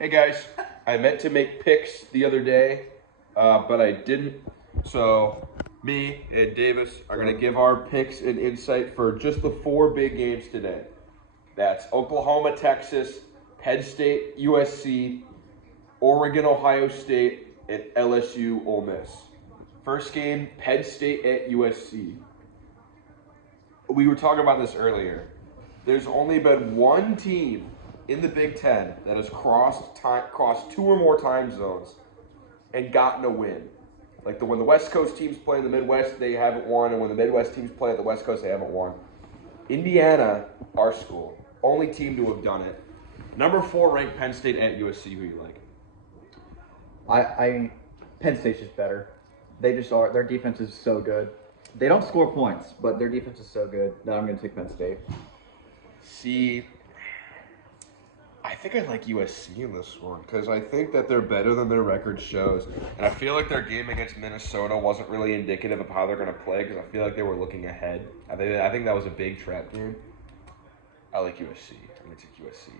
Hey guys, I meant to make picks the other day, but I didn't. So me and Davis are going to give our picks and insight for just the 4 big games today. That's Oklahoma, Texas, Penn State, USC, Oregon, Ohio State, and LSU, Ole Miss. First game, Penn State at USC. We were talking about this earlier. There's only been one team in the Big Ten that has crossed 2 or more time zones and gotten a win. Like when the West Coast teams play in the Midwest, they haven't won, and when the Midwest teams play at the West Coast, they haven't won. Indiana, our school, only team to have done it. Number 4 ranked Penn State at USC. Who you like? Penn State's just better. They just are. Their defense is so good. They don't score points, but their defense is so good that I'm going to take Penn State. See, I think I like USC in this one because I think that they're better than their record shows. And I feel like their game against Minnesota wasn't really indicative of how they're going to play because I feel like they were looking ahead. I think that was a big trap game. I like USC. I'm going to take USC.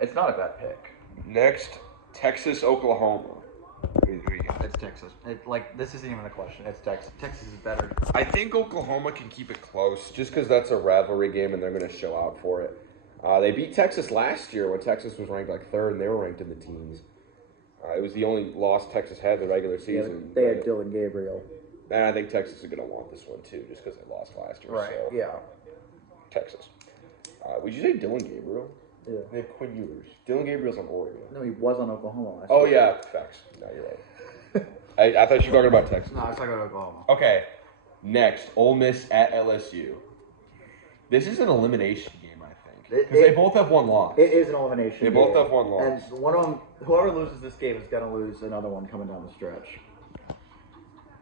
It's not a bad pick. Next, Texas, Oklahoma. Who you got? It's Texas. This isn't even a question. It's Texas. Texas is better. I think Oklahoma can keep it close just because that's a rivalry game and they're going to show out for it. They beat Texas last year when Texas was ranked like 3rd and they were ranked in the teens. It was the only loss Texas had in the regular season. Yeah, they had Dylan Gabriel. And I think Texas is going to want this one too just because they lost last year. Right, so. yeah. Texas. Would you say Dylan Gabriel? Yeah. They have Quinn Ewers. Dylan Gabriel's on Oregon. No, he was on Oklahoma last Oh, year. yeah. Facts. No, you're right. I thought you were talking about Texas. No, I was talking about Oklahoma. Okay. Next, Ole Miss at LSU. This is an elimination game, I think. Because they both have one loss. It is an elimination They game. both have one loss. And one of them, whoever loses this game is going to lose another one coming down the stretch.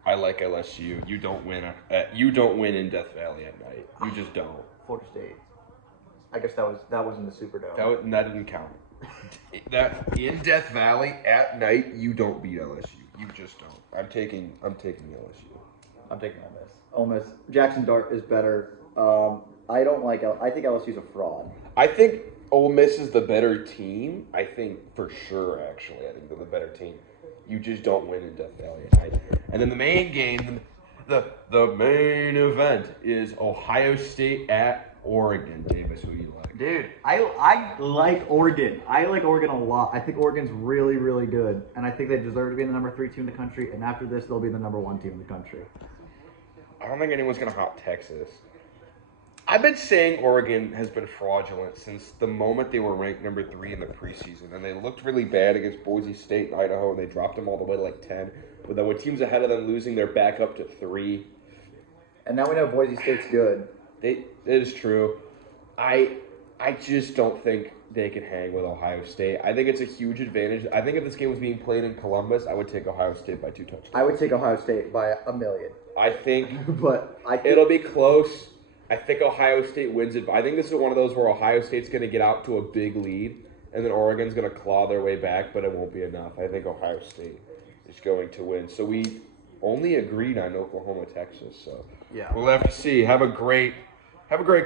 I like LSU. You don't win. You don't win in Death Valley at night. You just don't. Florida State. I guess that was in the Superdome. That didn't count. That in Death Valley at night, you don't beat LSU. You just don't. I'm taking LSU. I'm taking Ole Miss. Ole Miss. Jackson Dart is better. I think LSU's a fraud. I think Ole Miss is the better team. I think for sure, actually. I think they're the better team. You just don't win in Death Valley at night. And then the main game, the main event is Ohio State at Oregon. Davis, who do you like? Dude, I like Oregon. I like Oregon a lot. I think Oregon's really, really good. And I think they deserve to be the number 3 team in the country. And after this, they'll be the number 1 team in the country. I don't think anyone's going to hop Texas. I've been saying Oregon has been fraudulent since the moment they were ranked number 3 in the preseason. And they looked really bad against Boise State and Idaho, and they dropped them all the way to like 10. But then with teams ahead of them losing, they're back up to 3. And now we know Boise State's good. It is true. I just don't think they can hang with Ohio State. I think it's a huge advantage. I think if this game was being played in Columbus, I would take Ohio State by 2 touchdowns. I would take Ohio State by 1,000,000. I think it'll be close. I think Ohio State wins it. But I think this is one of those where Ohio State's going to get out to a big lead, and then Oregon's going to claw their way back, but it won't be enough. I think Ohio State is going to win. So we only agreed on Oklahoma, Texas. So yeah, we'll have to see. Have a great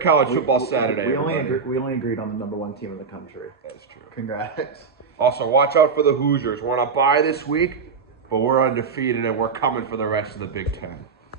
college football Saturday. We only agreed on the number 1 team in the country. That's true. Congrats. Also, watch out for the Hoosiers. We're on a bye this week, but we're undefeated and we're coming for the rest of the Big Ten.